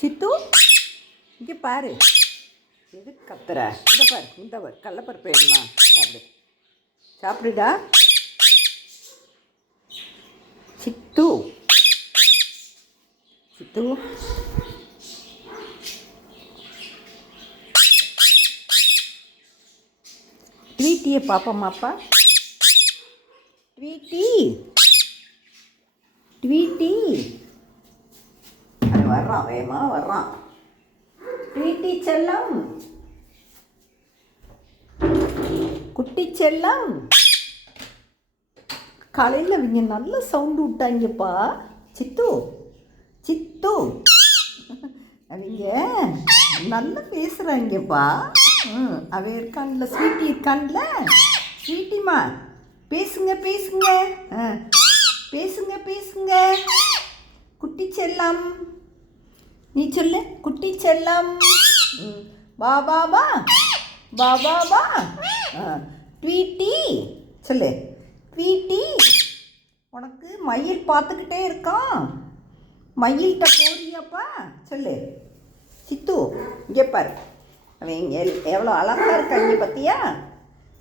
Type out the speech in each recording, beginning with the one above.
சித்து இங்கே பாரு. எது கத்துற? இந்த பாரு, இந்த பாரு, கடலப்பருப்பு வேணுமா? சாப்பிடு, சாப்பிடுடா. சித்து சித்து ட்வீட்டியை பார்ப்போமாப்பா? ட்வீட்டி ட்வீட்டி அது வர்றான், வேமா வர்றான். ட்வீட்டி செல்லம், குட்டி செல்லம். காலையில் அவங்க நல்ல சவுண்டு விட்டாங்கப்பா. சித்து சித்து அவங்க நல்லா பேசுகிறாங்கப்பா. அவ இருக்கான்ல, ஸ்வீட்டி இருக்கான்ல. ஸ்வீட்டிமா பேசுங்க பேசுங்க, பேசுங்க பேசுங்க. குட்டி செல்லம், நீ சொல்லு. குட்டி செல்லம், வா வா வா, வா வா வா. ட்வீட்டி சொல்லு. ட்வீட்டி, உனக்கு மயில் பார்த்துக்கிட்டே இருக்கான். மயில்கிட்ட போறியாப்பா? சொல்லு. சித்து இங்கே பாரு, அவங்க எவ்வளோ அழகாக இருக்காங்க பார்த்தியா?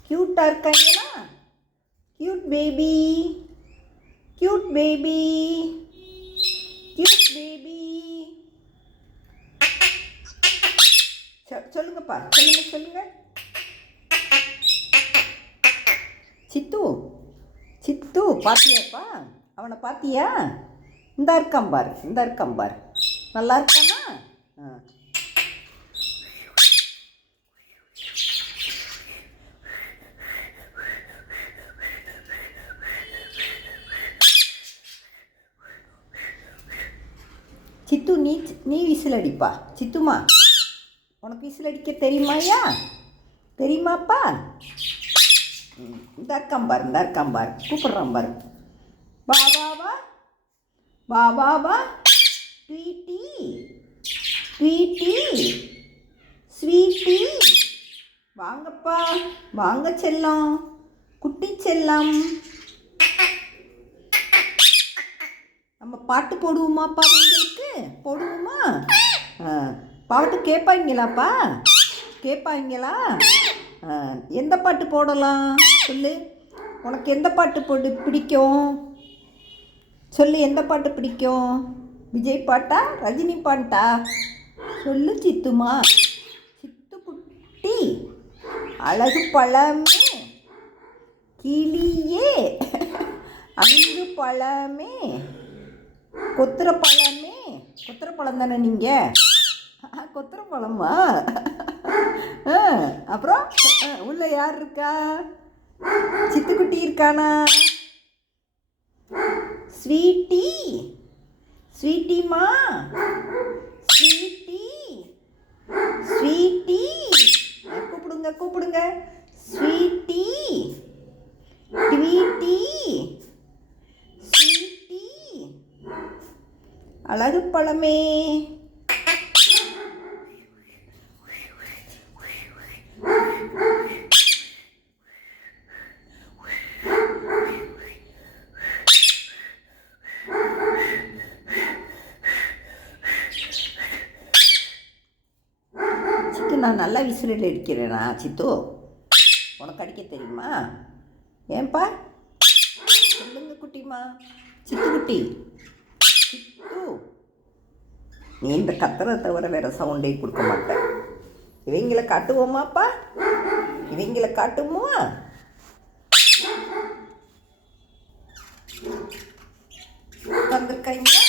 க்யூட்டாக இருக்காங்களா? Cute baby, cute baby, cute baby. சொல்லுங்கப்பா, சொல்லுங்க சொல்லுங்க. சித்து சித்து பார்த்தியாப்பா? அவனை பார்த்தியா? இந்த இருக்கான் பாரு, இந்த இருக்கான் பாரு. நல்லா இருக்கானா? சித்து நீ விசில் அடிப்பா. சித்துமா, உனக்கு விசில் அடிக்க தெரியுமாயா? தெரியுமாப்பா? இந்த இருக்காம்பார், இந்த இருக்காம்பார், கூப்பிட்றான் பாரு. வா வா வா, வா வா வா. ட்வீட்டி ட்வீட்டி, ஸ்வீட்டி, வாங்கப்பா வாங்க செல்லம், குட்டி செல்லம். நம்ம பாட்டு போடுவோமாப்பா? உங்களுக்கு போடுவோமா? பாட்டு கேட்பாங்களாப்பா? கேட்பாங்களா? எந்த பாட்டு போடலாம் சொல்லு. உனக்கு எந்த பாட்டு பிடிக்கும் சொல்லு. எந்த பாட்டு பிடிக்கும்? விஜய் பாட்டா, ரஜினி பாட்டா? சொல்லு சித்துமா. சித்து குட்டி, அழகு பழமே, கிளியே, அங்கு பழமே, கொத்துற பழமே. கொத்துற பழம் தானே நீங்கள்? கொத்துற பழமா? அப்புறம் உள்ள யார் இருக்கா? சித்துக்குட்டி இருக்கானா? ஸ்வீட்டி, ஸ்வீட்டிமா, ஸ்வீட்டி, ஸ்வீட்டி. கூப்பிடுங்க கூப்பிடுங்க. ஸ்வீட்டி, ட்வீட்டி, ஸ்வீட்டி, அழகு பழமே. சித்து, நான் நல்லா விசிறில் அடிக்கிறேனா? சித்து, உனக்கு அடிக்க தெரியுமா? ஏன்பா? சொல்லுங்க குட்டிமா. சித்து குட்டி, சித்து, நீ இந்த கத்துறதை தவிர வேறு சவுண்டே கொடுக்க மாட்டேன். இவங்களை காட்டுவோமாப்பா? இவங்களை காட்டுவோமா? உட்காந்துருக்காங்களா?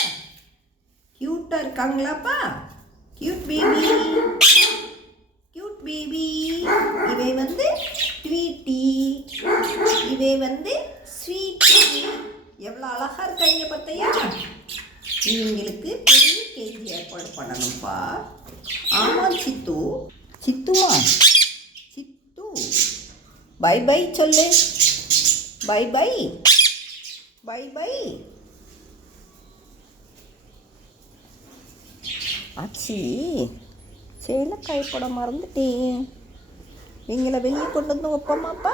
க்யூட்டாக இருக்காங்களாப்பா? Cute baby, cute baby. இவை வந்து ட்வீட்டி, இவை வந்து ஸ்வீட்டி. எவ்வளோ அழகாக இருக்காங்க பார்த்தியா? இவங்களுக்கு பெரிய கேஜி ஏற்பாடு பண்ணணும்ப்பா. ஆமாம் சித்து. சித்துமா, சித்து, பை பை சொல்லு. Bye bye, bye bye. ஆச்சி, சேலக்காய் போட மறந்துட்டேன். இவங்களை வெளியே கொண்டு வந்து வைப்போமாப்பா?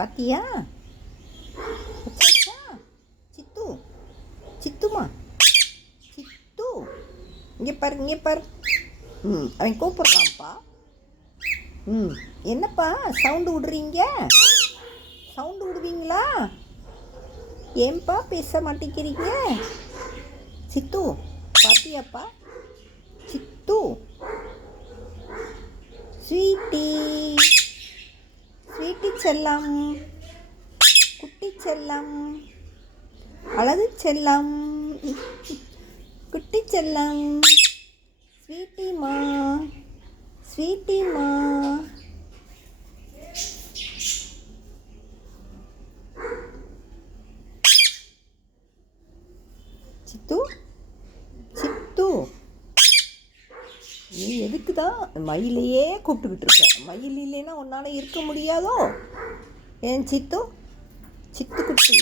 பாத்தியா? அச்சா சித்து, சித்துமா, சித்து, இங்கே பாரு, இங்கே பாரு. அவன் கூப்பிட்றான்ப்பா. என்னப்பா சவுண்டு விடுறீங்க? சவுண்டு விடுவீங்களா? ஏன்பா பேச மாட்டேங்கிறீங்க? சித்து பாத்தியாப்பா? சித்து, ஸ்வீட்டி, ஸ்வீட்டி செல்லம், குட்டி செல்லம், அழகு செல்லம், குட்டி செல்லம், ஸ்வீட்டிமா, ஸ்வீட்டிமா. சித்து, சித்து, நீ எதுக்கு தான் மயிலையே கூப்பிட்டுக்கிட்டு இருக்க? மயில் இல்லைன்னா உன்னால் இருக்க முடியாதோ? ஏன் சித்து, சித்து குட்டி,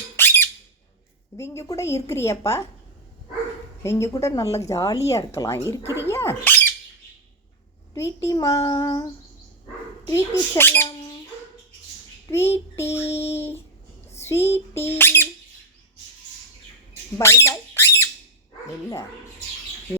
இவங்க கூட இருக்கிறியாப்பா? இவங்க கூட நல்லா ஜாலியாக இருக்கலாம். இருக்கிறியா? ட்வீட்டிமா, ட்வீட்டி செல்லம், ட்வீட்டி, ஸ்வீட்டி. Bye bye. இல்லை.